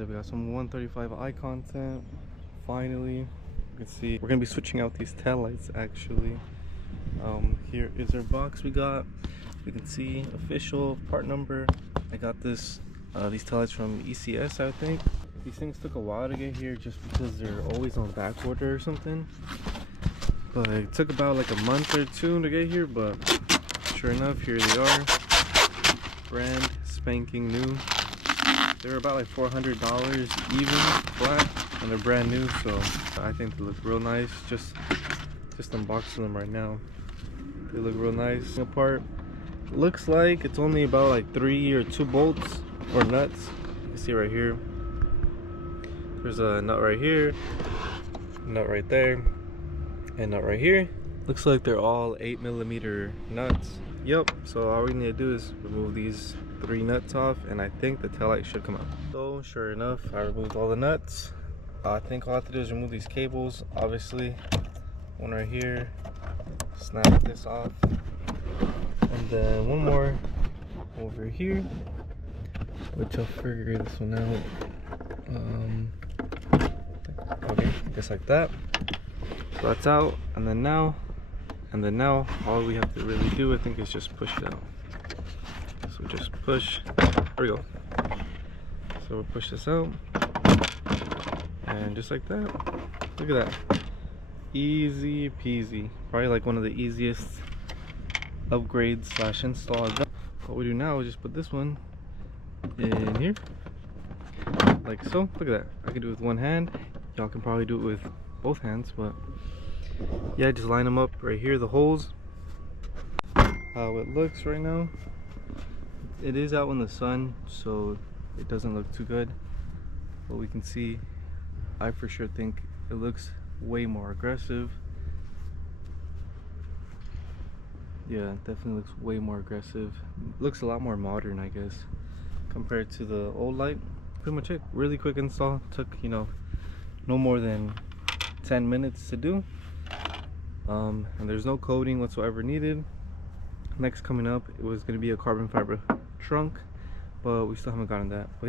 Today we got some 135i content. Finally, you can see we're gonna be switching out these taillights actually. Here is our box we got. You can see official part number. I got these taillights from ECS, I think. These things took a while to get here just because they're always on back order or something. But it took about like a month or two to get here, but sure enough, here they are. Brand spanking new. They're about like $400 even flat, and they're brand new, so I think they look real nice. Just unboxing them right now. They look real nice. Apart, looks like it's only about like 3 or 2 bolts or nuts. You can see right here. There's a nut right here, nut right there, and nut right here. Looks like they're all 8mm nuts. Yep, so all we need to do is remove these 3 nuts off, and I think the taillight should come out. So sure enough, I removed all the nuts. I think all I have to do is remove these cables. Obviously, one right here, snap this off, and then one more over here, which I'll figure this one out. Okay, just like that. So that's out, and then now all we have to really do, I think, is just push it out. So just push. There we go. So we'll push this out, and just like that. Look at that. Easy peasy. Probably like one of the easiest upgrades / install I've done. What we do now is just put this one in here, like so. Look at that. I can do it with one hand. Y'all can probably do it with both hands, but yeah, just line them up right here, the holes. How it looks right now. It is out in the sun, so it doesn't look too good, but we can see, I for sure think it looks way more aggressive. Yeah, it definitely looks way more aggressive. Looks a lot more modern, I guess, compared to the old light. Pretty much it. Really quick install. Took, you know, no more than 10 minutes to do. And there's no coating whatsoever needed. Next coming up, it was going to be a carbon fiber trunk, but we still haven't gotten that. But yeah.